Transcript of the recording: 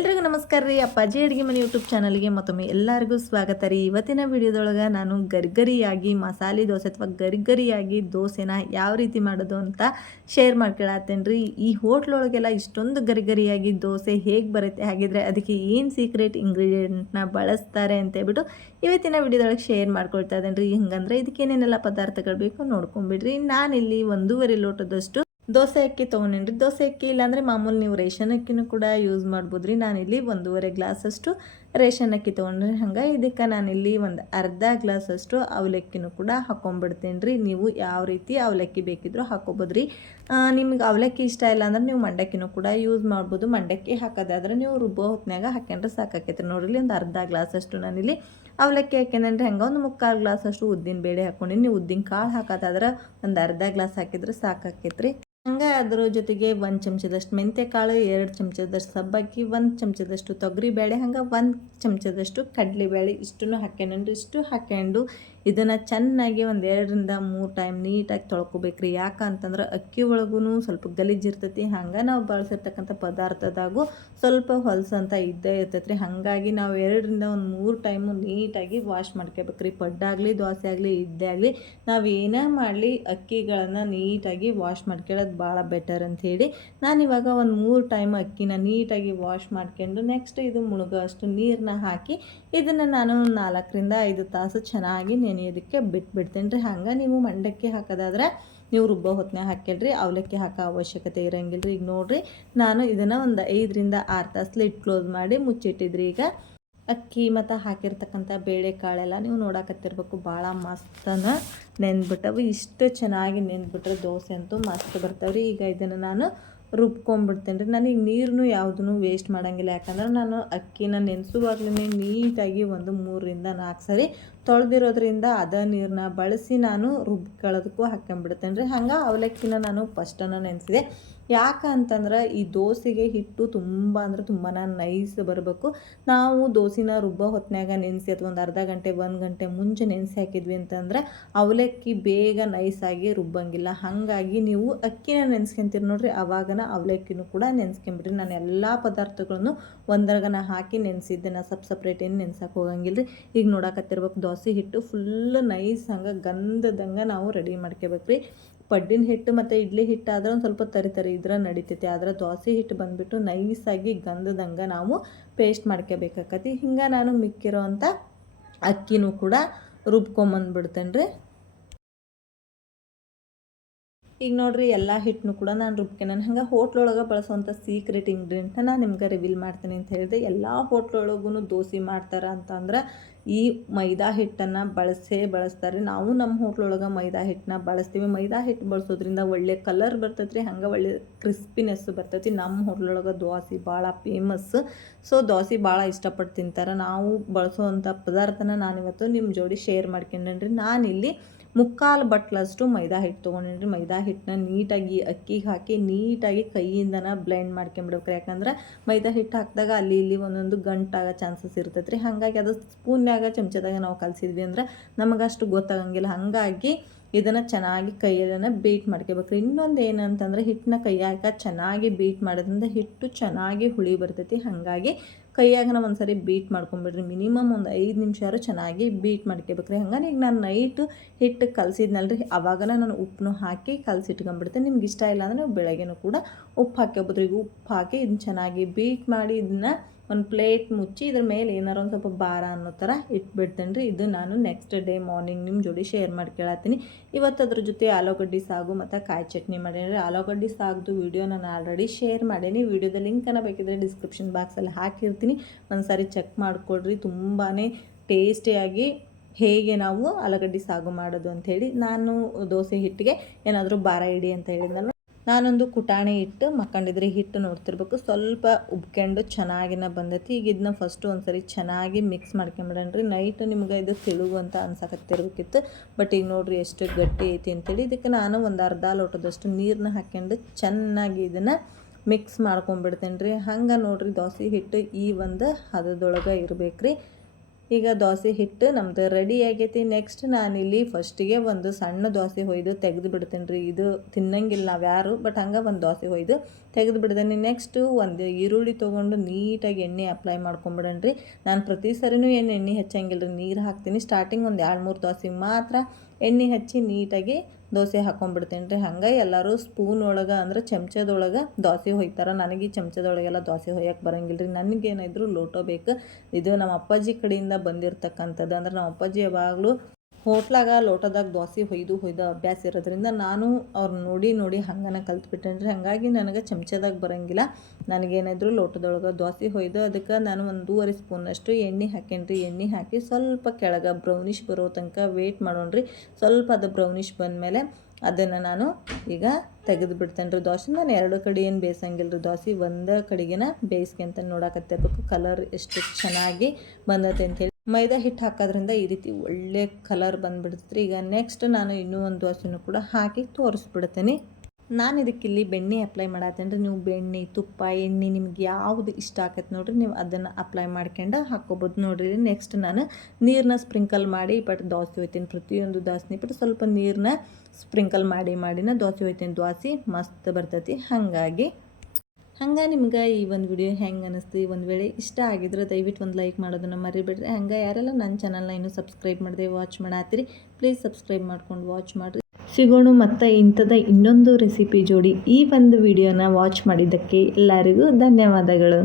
ಎಲ್ರಿಗೂ ನಮಸ್ಕಾರ ರೀ. ಅಪ್ಪಾಜಿ ಅಡುಗೆ ಮನೆ ಯೂಟ್ಯೂಬ್ ಚಾನಲ್ಗೆ ಮತ್ತೊಮ್ಮೆ ಎಲ್ಲರಿಗೂ ಸ್ವಾಗತ ರೀ. ಇವತ್ತಿನ ವಿಡಿಯೋದೊಳಗೆ ನಾನು ಗರಿಗರಿಯಾಗಿ ಮಸಾಲೆ ದೋಸೆ ಅಥವಾ ಗರಿಗರಿಯಾಗಿ ದೋಸೆನ ಯಾವ ರೀತಿ ಮಾಡೋದು ಅಂತ ಶೇರ್ ಮಾಡ್ಕೊಳತ್ತೇನೆ ರೀ. ಈ ಹೋಟ್ಲೊಳಗೆಲ್ಲ ಇಷ್ಟೊಂದು ಗರಿಗರಿಯಾಗಿ ದೋಸೆ ಹೇಗೆ ಬರುತ್ತೆ ಹಾಗಿದ್ರೆ ಅದಕ್ಕೆ ಏನು ಸೀಕ್ರೆಟ್ ಇಂಗ್ರೀಡಿಯೆಂಟ್ನ ಬಳಸ್ತಾರೆ ಅಂತ ಹೇಳ್ಬಿಟ್ಟು ಇವತ್ತಿನ ವಿಡಿಯೋದೊಳಗೆ ಶೇರ್ ಮಾಡ್ಕೊಳ್ತಾ ಇದ್ದೇನೆ ರೀ ಹಿಂಗಂದ್ರೆ ಇದಕ್ಕೆ ಏನೇನೆಲ್ಲ ಪದಾರ್ಥಗಳು ಬೇಕು ನೋಡ್ಕೊಂಬಿಡ್ರಿ. ನಾನಿಲ್ಲಿ ಒಂದೂವರೆ ಲೋಟದಷ್ಟು ದೋಸೆ ಅಕ್ಕಿ ತೊಗೊಂಡೇನ್ರಿ? ದೋಸೆ ಅಕ್ಕಿ ಇಲ್ಲಾಂದರೆ ಮಾಮೂಲಿ ನೀವು ರೇಷನ್ ಅಕ್ಕಿನೂ ಕೂಡ ಯೂಸ್ ಮಾಡ್ಬೋದು ರೀ ನಾನಿಲ್ಲಿ ಒಂದೂವರೆ ಗ್ಲಾಸಷ್ಟು ರೇಷನ್ ಅಕ್ಕಿ ತೊಗೊಂಡ್ರಿ ಹಂಗೆ. ಇದಕ್ಕೆ ನಾನಿಲ್ಲಿ ಒಂದು ಅರ್ಧ ಗ್ಲಾಸಷ್ಟು ಅವಲಕ್ಕಿನೂ ಕೂಡ ಹಾಕೊಂಡ್ಬಿಡ್ತೇನೆ ರೀ ನೀವು ಯಾವ ರೀತಿ ಅವಲಕ್ಕಿ ಬೇಕಿದ್ರೂ ಹಾಕೋಬೋದು ರೀ ನಿಮ್ಗೆ ಅವಲಕ್ಕಿ ಇಷ್ಟ ಇಲ್ಲ ಅಂದ್ರೆ ನೀವು ಮಂಡಕ್ಕಿನೂ ಕೂಡ ಯೂಸ್ ಮಾಡ್ಬೋದು. ಮಂಡಕ್ಕಿ ಹಾಕೋದಾದ್ರೆ ನೀವು ರುಬ್ಬೋ ಹೊತ್ತಿನಾಗ ಹಾಕ್ಯಂಡ್ರೆ ಸಾಕಾಕೈತೆ ನೋಡ್ರಿ ಒಂದು ಅರ್ಧ ಗ್ಲಾಸಷ್ಟು ನಾನಿಲ್ಲಿ ಅವಲಕ್ಕಿ ಹಾಕ್ಯಂದ್ರೆ ಹಂಗೆ ಒಂದು ಮುಕ್ಕಾಲು ಗ್ಲಾಸಷ್ಟು ಉದ್ದಿನ ಬೇಳೆ ಹಾಕ್ಕೊಂಡಿನಿ ನೀವು ಉದ್ದಿನ ಕಾಳು ಹಾಕೋದಾದ್ರೆ ಒಂದು ಅರ್ಧ ಗ್ಲಾಸ್ ಹಾಕಿದ್ರೆ ಸಾಕಾಕೈತೆ ಹಂಗೆ ಅದ್ರ ಜೊತೆಗೆ ಒಂದು ಚಮಚದಷ್ಟು ಮೆಂತ್ಯ ಕಾಳು ಎರಡು ಚಮಚದಷ್ಟು ಸಬ್ಬಕ್ಕಿ, ಒಂದು ಚಮಚದಷ್ಟು ತೊಗರಿಬೇಳೆ, ಹಂಗೆ ಒಂದು ಚಮಚದಷ್ಟು ಕಡಲೆಬೇಳೆ ಇಷ್ಟನ್ನು ಹಾಕ್ಯಂಡು ಇಷ್ಟು ಹಾಕ್ಯಂಡು ಇದನ್ನು ಚೆನ್ನಾಗಿ ಒಂದು ಎರಡರಿಂದ ಮೂರು ಟೈಮ್ ನೀಟಾಗಿ ತೊಳ್ಕೊಬೇಕ್ರಿ. ಯಾಕೆ ಅಂತಂದ್ರೆ ಅಕ್ಕಿ ಒಳಗೂ ಸ್ವಲ್ಪ ಗಲೀಜಿರ್ತೈತಿ ಹಂಗೆ ನಾವು ಬಳಸಿರ್ತಕ್ಕಂಥ ಪದಾರ್ಥದಾಗೂ ಸ್ವಲ್ಪ ಹೊಲಸಂತ ಇದ್ದೇ ಇರ್ತೈತೆ ರೀ ಹಾಗಾಗಿ ನಾವು ಎರಡರಿಂದ ಒಂದು ಮೂರು ಟೈಮು ನೀಟಾಗಿ ವಾಶ್ ಮಾಡ್ಕೋಬೇಕ್ರಿ. ಪಡ್ಡಾಗಲಿ ದೋಸೆ ಆಗಲಿ ಇದ್ದೇ ಆಗಲಿ, ನಾವು ಏನೇ ಮಾಡಲಿ, ಅಕ್ಕಿಗಳನ್ನು ನೀಟಾಗಿ ವಾಶ್ ಮಾಡ್ಕೊಳ್ಳೋದು ಭಾಳ ಬೆಟರ್ ಅಂಥೇಳಿ ನಾನು ಇವಾಗ ಒಂದು ಮೂರು ಟೈಮ್ ಅಕ್ಕಿನ ನೀಟಾಗಿ ವಾಶ್ ಮಾಡ್ಕೊಂಡು ನೆಕ್ಸ್ಟ್ ಇದು ಮುಳುಗೋ ಅಷ್ಟು ನೀರನ್ನ ಹಾಕಿ, ಇದನ್ನು ನಾನು ನಾಲ್ಕರಿಂದ ಐದು ತಾಸು ಚೆನ್ನಾಗಿ ನೆನೆಯೋದಕ್ಕೆ ಬಿಟ್ಬಿಡ್ತೇನೆ ರೀ ಹಂಗೆ ನೀವು ಮಂಡಕ್ಕಿ ಹಾಕೋದಾದ್ರೆ ನೀವು ರುಬ್ಬೋ ಹೊತ್ತನೇ ಹಾಕಿಲ್ರಿ ಅವಲಕ್ಕಿ ಹಾಕೋ ಅವಶ್ಯಕತೆ ಇರಂಗಿಲ್ಲ ರೀ ಈಗ ನೋಡಿರಿ, ನಾನು ಇದನ್ನು ಒಂದು ಐದರಿಂದ ಆರು ತಾಸು ಲಿಟ್ ಕ್ಲೋಸ್ ಮಾಡಿ ಮುಚ್ಚಿಟ್ಟಿದ್ರಿ. ಈಗ ಅಕ್ಕಿ ಮತ್ತು ಹಾಕಿರ್ತಕ್ಕಂಥ ಬೇಳೆಕಾಳೆಲ್ಲ ನೀವು ನೋಡಕತ್ತಿರ್ಬೇಕು. ಭಾಳ ಮಸ್ತನ ನೆನ್ಬಿಟ್ಟವು. ಇಷ್ಟು ಚೆನ್ನಾಗಿ ನೆನ್ಬಿಟ್ರೆ ದೋಸೆ ಅಂತೂ ಮಸ್ತ್ ಬರ್ತಾವೆ ರೀ ಈಗ ಇದನ್ನು ನಾನು ರುಬ್ಕೊಂಡ್ಬಿಡ್ತೇನೆ ರೀ ನನಗೆ ನೀರನ್ನು ಯಾವುದೂ ವೇಸ್ಟ್ ಮಾಡೋಂಗಿಲ್ಲ. ಯಾಕಂದ್ರೆ ನಾನು ಅಕ್ಕಿನ ನೆನೆಸುವಾಗ್ಲೇ ನೀಟಾಗಿ ಒಂದು ಮೂರರಿಂದ ನಾಲ್ಕು ಸರಿ ತೊಳೆದಿರೋದ್ರಿಂದ ಅದ ನೀರನ್ನ ಬಳಸಿ ನಾನು ರುಬ್ಕೊಳ್ಳೋದಕ್ಕೂ ಹಾಕ್ಕೊಂಬಿಡ್ತೇನೆ ರೀ. ಹಂಗೆ ಅವಲಕ್ಕಿನ ನಾನು ಫಸ್ಟನ್ನು ನೆನೆಸಿದೆ. ಯಾಕೆ ಅಂತಂದ್ರೆ ಈ ದೋಸೆಗೆ ಹಿಟ್ಟು ತುಂಬ ಅಂದ್ರೆ ತುಂಬಾ ನೈಸ್ ಬರಬೇಕು. ನಾವು ದೋಸೆನ ರುಬ್ಬೋ ಹೊತ್ತಿನಾಗ ನೆನೆಸಿ ಅಥವಾ ಒಂದು ಅರ್ಧ ಗಂಟೆ ಒಂದು ಗಂಟೆ ಮುಂಚೆ ನೆನೆಸಿ ಹಾಕಿದ್ವಿ ಅಂತಂದ್ರೆ ಅವಲಕ್ಕಿ ಬೇಗ ನೈಸಾಗಿ ರುಬ್ಬಂಗಿಲ್ಲ. ಹಾಗಾಗಿ ನೀವು ಅಕ್ಕಿನ ನೆನೆಸ್ಕೊಂತೀರಿ ನೋಡ್ರಿ, ಅವಾಗನ ಅವಲಕ್ಕಿನೂ ಕೂಡ ನೆನೆಸ್ಕೊಂಬಿಡ್ರಿ. ನಾನು ಎಲ್ಲ ಪದಾರ್ಥಗಳನ್ನು ಒಂದರಗನ ಹಾಕಿ ನೆನೆಸಿದ್ದೆ. ನಾನು ಸಪ್ ಸಪ್ರೇಟ್ ಏನು ನೆನ್ಸಕ್ಕೆ ಹೋಗಂಗಿಲ್ಲ ರೀ ಈಗ ನೋಡಕತ್ತಿರ್ಬೇಕು ದೋಸೆ ಹಿಟ್ಟು ಫುಲ್ ನೈಸ್ ಹಂಗೆ ಗಂಧದಂಗೆ ನಾವು ರೆಡಿ ಮಾಡ್ಕೋಬೇಕು ರೀ. ಪಡ್ಡಿನ ಹಿಟ್ಟು ಮತ್ತು ಇಡ್ಲಿ ಹಿಟ್ಟು ಆದ್ರೆ ಒಂದು ಸ್ವಲ್ಪ ತರಿ ತರಿ ಇದ್ರೆ ನಡಿತೈತಿ. ಆದ್ರೆ ದೋಸೆ ಹಿಟ್ಟು ಬಂದುಬಿಟ್ಟು ನೈಸಾಗಿ ಗಂಧದಂಗೆ ನಾವು ಪೇಸ್ಟ್ ಮಾಡ್ಕೋಬೇಕಾಕತಿ. ಹಿಂಗೆ ನಾನು ಮಿಕ್ಕಿರೋ ಅಂಥ ಅಕ್ಕಿನೂ ಕೂಡ ರುಬ್ಕೊಂಬಂದ್ಬಿಡ್ತೇನೆ ರೀ. ಈಗ ನೋಡ್ರಿ ಎಲ್ಲ ಹಿಟ್ಟನ್ನು ಕೂಡ ನಾನು ರುಬ್ಕೆ ನಾನು ಹಂಗೆ ಹೋಟ್ಲೊಳಗೆ ಬಳಸುವಂಥ ಸೀಕ್ರೆಟ್ ಇಂಗ್ರೀಡಿಯೆಂಟ್ನ ನಾನು ನಿಮ್ಗೆ ರಿವೀಲ್ ಮಾಡ್ತೀನಿ ಅಂತ ಹೇಳಿದೆ. ಎಲ್ಲ ಹೋಟ್ಲೊಳಗೂ ದೋಸೆ ಮಾಡ್ತಾರೆ ಅಂತಂದ್ರೆ ಈ ಮೈದಾ ಹಿಟ್ಟನ್ನು ಬಳಸೇ ಬಳಸ್ತಾರೆ. ನಾವು ನಮ್ಮ ಹೋಟ್ಲೊಳಗೆ ಮೈದಾ ಹಿಟ್ಟನ್ನ ಬಳಸ್ತೀವಿ. ಮೈದಾ ಹಿಟ್ಟು ಬಳಸೋದ್ರಿಂದ ಒಳ್ಳೆ ಕಲರ್ ಬರ್ತೈತೆ ರೀ ಹಂಗೆ ಒಳ್ಳೆ ಕ್ರಿಸ್ಪಿನೆಸ್ ಬರ್ತೈತಿ. ನಮ್ಮ ಹೋಟ್ಲೊಳಗೆ ದೋಸೆ ಭಾಳ ಫೇಮಸ್ ಸೊ ದೋಸೆ ಭಾಳ ಇಷ್ಟಪಟ್ಟು ತಿಂತಾರೆ. ನಾವು ಬಳಸುವಂಥ ಪದಾರ್ಥನ ನಾನಿವತ್ತು ನಿಮ್ಮ ಜೋಡಿ ಶೇರ್ ಮಾಡ್ಕೊಂಡೇನ್ರಿ. ನಾನಿಲ್ಲಿ ಮುಕ್ಕಾಲು ಬಟ್ಲಷ್ಟು ಮೈದಾ ಹಿಟ್ಟು ತೊಗೊಂಡಿನಿ ಮೈದಾ ಹಿಟ್ಟನ್ನ ನೀಟಾಗಿ ಅಕ್ಕಿಗೆ ಹಾಕಿ ನೀಟಾಗಿ ಕೈಯಿಂದನ ಬ್ಲೆಂಡ್ ಮಾಡ್ಕೊಂಬಿಡ್ಬೇಕು ಯಾಕಂದ್ರೆ ಮೈದಾ ಹಿಟ್ಟು ಹಾಕಿದಾಗ ಅಲ್ಲಿ ಇಲ್ಲಿ ಒಂದೊಂದು ಗಂಟಾಗೋ ಚಾನ್ಸಸ್ ಇರ್ತೈತೆ ರೀ ಹಾಗಾಗಿ ಅದು ಸ್ಪೂನ್ಯಾಗ ಚಮಚದಾಗ ನಾವು ಕಲಿಸಿದ್ವಿ ಅಂದ್ರೆ ನಮಗಷ್ಟು ಗೊತ್ತಾಗಂಗಿಲ್ಲ. ಹಾಗಾಗಿ ಇದನ್ನು ಚೆನ್ನಾಗಿ ಕೈಯನ್ನು ಬೀಟ್ ಮಾಡ್ಕೋಬೇಕು ಇನ್ನೊಂದು ಏನಂತಂದ್ರೆ ಹಿಟ್ಟನ್ನ ಕೈಯಾಗ ಚೆನ್ನಾಗಿ ಬೀಟ್ ಮಾಡೋದ್ರಿಂದ ಹಿಟ್ಟು ಚೆನ್ನಾಗಿ ಹುಳಿ ಬರ್ತೈತಿ. ಹಾಗಾಗಿ ಕೈಯಾಗ ನಾವು ಒಂದ್ಸರಿ ಬೀಟ್ ಮಾಡ್ಕೊಂಬಿಡ್ರಿ. ಮಿನಿಮಮ್ ಒಂದು ಐದು ನಿಮಿಷ ಚೆನ್ನಾಗಿ ಬೀಟ್ ಮಾಡ್ಕೋಬೇಕ್ರಿ. ಹಂಗಾಗಿ ಈಗ ನಾನು ನೈಟು ಹಿಟ್ಟು ಕಲಸಿದ್ನಲ್ರಿ. ಅವಾಗನ ನಾನು ಉಪ್ಪನ್ನು ಹಾಕಿ ಕಲಸಿಟ್ಕೊಂಡ್ಬಿಡ್ತೇನೆ ನಿಮ್ಗೆ ಇಷ್ಟ ಇಲ್ಲ ಅಂದರೆ ನೀವು ಬೆಳಗ್ಗೆನೂ ಕೂಡ ಉಪ್ಪು ಹಾಕ್ಕೋಬೋದು ಈಗ ಉಪ್ಪು ಹಾಕಿ ಇದನ್ನ ಚೆನ್ನಾಗಿ ಬೀಟ್ ಮಾಡಿ ಇದನ್ನ ಒಂದು ಪ್ಲೇಟ್ ಮುಚ್ಚಿ ಇದ್ರ ಮೇಲೆ ಏನಾರು ಒಂದು ಸ್ವಲ್ಪ ಭಾರ ಅನ್ನೋ ಥರ ಇಟ್ಬಿಡ್ತೇನೆ ರೀ. ಇದು ನಾನು ನೆಕ್ಸ್ಟ್ ಡೇ ಮಾರ್ನಿಂಗ್ ನಿಮ್ಮ ಜೋಡಿ ಶೇರ್ ಮಾಡ್ಕೊಳತ್ತೀನಿ ಇವತ್ತು ಅದ್ರ ಜೊತೆ ಆಲೂಗಡ್ಡೆ ಸಾಗು ಮತ್ತು ಕಾಯಿ ಚಟ್ನಿ ಮಾಡೀನಿ ಆಲೂಗಡ್ಡೆ ಸಾಗದು ವೀಡಿಯೋ ನಾನು ಆಲ್ರೆಡಿ ಶೇರ್ ಮಾಡೀನಿ. ವೀಡಿಯೋದ ಲಿಂಕನ್ನು ಬೇಕಿದ್ರೆ ಡಿಸ್ಕ್ರಿಪ್ಷನ್ ಬಾಕ್ಸಲ್ಲಿ ಹಾಕಿರ್ತೀನಿ. ಒಂದು ಸಾರಿ ಚೆಕ್ ಮಾಡಿಕೊಡ್ರಿ ತುಂಬಾ ಟೇಸ್ಟಿಯಾಗಿ ಹೇಗೆ ನಾವು ಆಲೂಗಡ್ಡೆ ಸಾಗು ಮಾಡೋದು ಅಂಥೇಳಿ ನಾನು ದೋಸೆ ಹಿಟ್ಟಿಗೆ ಏನಾದರೂ ಭಾರ ಇಡಿ ಅಂತ ಹೇಳಿದ್ನಲ್ಲ ನಾನೊಂದು ಕುಟಾಣಿ ಇಟ್ಟು ಮಕ್ಕಂಡಿದ್ರೆ ಹಿಟ್ಟು ನೋಡ್ತಿರ್ಬೇಕು. ಸ್ವಲ್ಪ ಉಬ್ಕೊಂಡು ಚೆನ್ನಾಗಿನ ಬಂದೈತಿ. ಈಗ ಇದನ್ನ ಫಸ್ಟು ಒಂದ್ಸರಿ ಚೆನ್ನಾಗಿ ಮಿಕ್ಸ್ ಮಾಡ್ಕೊಂಬಿಡಣ್ರಿ ನೈಟ್ ನಿಮ್ಗೆ ಇದು ತೆಳುಗು ಅಂತ ಅನ್ಸಕತ್ತಿರ್ಬೇಕಿತ್ತು. ಬಟ್ ಈಗ ನೋಡ್ರಿ ಎಷ್ಟು ಗಟ್ಟಿ ಐತಿ ಅಂತೇಳಿ ಇದಕ್ಕೆ ನಾನು ಒಂದು ಅರ್ಧ ಲೋಟದಷ್ಟು ನೀರನ್ನ ಹಾಕ್ಕೊಂಡು ಚೆನ್ನಾಗಿ ಇದನ್ನು ಮಿಕ್ಸ್ ಮಾಡ್ಕೊಂಬಿಡ್ತೇನೆ ರೀ ಹಂಗೆ ನೋಡ್ರಿ ದೋಸೆ ಹಿಟ್ಟು ಈ ಒಂದು ಹದದೊಳಗೆ ಇರ್ಬೇಕು ರೀ ಈಗ ದೋಸೆ ಹಿಟ್ಟು ನಮ್ದು ರೆಡಿ ಆಗೈತಿ. ನೆಕ್ಸ್ಟ್ ನಾನಿಲ್ಲಿ ಫಸ್ಟಿಗೆ ಒಂದು ಸಣ್ಣ ದೋಸೆ ಹೊಯ್ದು ತೆಗೆದು ಬಿಡ್ತೇನೆ ರೀ ಇದು ತಿನ್ನಂಗಿಲ್ಲ ನಾವು ಯಾರು ಬಟ್ ಹಂಗೆ ಒಂದು ದೋಸೆ ಹೊಯ್ದು ತೆಗೆದು ಬಿಡ್ತೇನೆ ನೆಕ್ಸ್ಟು ಒಂದು ಈರುಳ್ಳಿ ತೊಗೊಂಡು ನೀಟಾಗಿ ಎಣ್ಣೆ ಅಪ್ಲೈ ಮಾಡ್ಕೊಂಬಿಡಣ್ರಿ. ನಾನು ಪ್ರತಿ ಸರಿನೂ ಏನು ಎಣ್ಣೆ ಹೆಚ್ಚಂಗಿಲ್ಲ ರೀ ನೀರು ಹಾಕ್ತೀನಿ. ಸ್ಟಾರ್ಟಿಂಗ್ ಒಂದು ಎರಡು ಮೂರು ದೋಸೆಗೆ ಮಾತ್ರ ಎಣ್ಣೆ ಹಚ್ಚಿ ನೀಟಾಗಿ ದೋಸೆ ಹಾಕೊಂಡ್ಬಿಡ್ತೇನೆ ರೀ. ಹಂಗೆ ಎಲ್ಲರೂ ಸ್ಪೂನ್ ಒಳಗೆ ಅಂದ್ರೆ ಚಮಚದೊಳಗೆ ದೋಸೆ ಹೊಯ್ತಾರೆ. ನನಗೆ ಚಮಚದೊಳಗೆಲ್ಲ ದೋಸೆ ಹೊಯ್ಯಕ್ಕೆ ಬರಂಗಿಲ್ಲ ರೀ ನನಗೇನಿದ್ರು ಲೋಟೋ ಬೇಕು. ಇದು ನಮ್ಮ ಅಪ್ಪಾಜಿ ಕಡೆಯಿಂದ ಬಂದಿರತಕ್ಕಂಥದ್ದು. ಅಂದ್ರೆ ನಮ್ಮ ಅಪ್ಪಾಜಿ ಯಾವಾಗಲೂ ಹೋಟ್ಲಾಗ ಲೋಟದಾಗ ದೋಸೆ ಹೊಯ್ದು ಹೊಯ್ದು ಅಭ್ಯಾಸ ಇರೋದ್ರಿಂದ ನಾನು ಅವ್ರನ್ನ ನೋಡಿ ನೋಡಿ ಹಂಗನ ಕಲ್ತ್ಬಿಟ್ಟೇನ್ರಿ ಹಾಗಾಗಿ ನನಗೆ ಚಮಚದಾಗ ಬರೋಂಗಿಲ್ಲ. ನನಗೇನಿದ್ರು ಲೋಟದೊಳಗೆ ದೋಸೆ ಹೊಯ್ದು ಅದಕ್ಕೆ ನಾನು ಒಂದೂವರೆ ಸ್ಪೂನಷ್ಟು ಎಣ್ಣೆ ಹಾಕೇನ್ರಿ ಎಣ್ಣೆ ಹಾಕಿ ಸ್ವಲ್ಪ ಕೆಳಗೆ ಬ್ರೌನಿಷ್ ಬರೋ ತನಕ ವೇಟ್ ಮಾಡೋಣ್ರಿ ಸ್ವಲ್ಪ ಅದು ಬ್ರೌನಿಷ್ ಬಂದಮೇಲೆ ಅದನ್ನು ನಾನು ಈಗ ತೆಗೆದು ಬಿಡ್ತೇನೆ ರೀ ದೋಸೆ. ನಾನು ಎರಡು ಕಡೆ ಏನು ಬೇಯಿಸಂಗಿಲ್ಲ ರೀ ದೋಸೆ. ಒಂದೇ ಕಡೆಗೆನ ಬೇಯಿಸ್ಕೊಂತ ನೋಡಕತ್ತಿರ್ಬೇಕು ಕಲರ್ ಎಷ್ಟು ಚೆನ್ನಾಗಿ ಬಂದತೆ ಅಂತೇಳಿ ಮೈದಾ ಹಿಟ್ಟು ಹಾಕೋದ್ರಿಂದ ಈ ರೀತಿ ಒಳ್ಳೆ ಕಲರ್ ಬಂದುಬಿಡ್ತೈತೆ. ಈಗ ನೆಕ್ಸ್ಟ್ ನಾನು ಇನ್ನೂ ಒಂದು ದೋಸೆನೂ ಕೂಡ ಹಾಕಿ ತೋರಿಸ್ಬಿಡ್ತೀನಿ. ನಾನು ಇದಕ್ಕೆ ಇಲ್ಲಿ ಬೆಣ್ಣೆ ಅಪ್ಲೈ ಮಾಡತ್ತೇನೆ ರೀ ನೀವು ಬೆಣ್ಣೆ, ತುಪ್ಪ, ಎಣ್ಣೆ ನಿಮ್ಗೆ ಯಾವುದು ಇಷ್ಟ ಆಕೈತೆ ನೋಡಿರಿ ನೀವು ಅದನ್ನು ಅಪ್ಲೈ ಮಾಡ್ಕೊಂಡು ಹಾಕೋಬೋದು ನೋಡಿರಿ. ನೆಕ್ಸ್ಟ್ ನಾನು ನೀರನ್ನ ಸ್ಪ್ರಿಂಕಲ್ ಮಾಡಿ ಬಟ್ ದೋಸೆ ಹೋಯ್ತೀನಿ. ಪ್ರತಿಯೊಂದು ದೋಸೆ ಬಿಟ್ಟು ಸ್ವಲ್ಪ ನೀರನ್ನ ಸ್ಪ್ರಿಂಕಲ್ ಮಾಡಿ, ಮಾಡಿನ ದೋಸೆ ಹೋಯ್ತೀನಿ. ದೋಸೆ ಮಸ್ತ್ ಬರ್ತೈತಿ. ಹಾಗಾಗಿ ಹಂಗೆ ನಿಮ್ಗೆ ಈ ಒಂದು ವಿಡಿಯೋ ಹೆಂಗೆ ಅನ್ನಿಸ್ತು ಈ ಒಂದು ವೇಳೆ ಇಷ್ಟ ಆಗಿದ್ರೆ ದಯವಿಟ್ಟು ಒಂದು ಲೈಕ್ ಮಾಡೋದನ್ನು ಮರಿಬೇಡ್ರಿ. ಹಂಗೆ ಯಾರೆಲ್ಲ ನನ್ನ ಚಾನಲ್ನ ಇನ್ನೂ ಸಬ್ಸ್ಕ್ರೈಬ್ ಮಾಡಿದೆ ವಾಚ್ ಮಾಡತ್ತೀರಿ ಪ್ಲೀಸ್ ಸಬ್ಸ್ಕ್ರೈಬ್ ಮಾಡ್ಕೊಂಡು ವಾಚ್ ಮಾಡಿರಿ. ಸಿಗೋಣ ಮತ್ತು ಇಂಥದ ಇನ್ನೊಂದು ರೆಸಿಪಿ ಜೋಡಿ ಈ ಒಂದು ವಿಡಿಯೋನ ವಾಚ್ ಮಾಡಿದ್ದಕ್ಕೆ ಎಲ್ಲರಿಗೂ ಧನ್ಯವಾದಗಳು.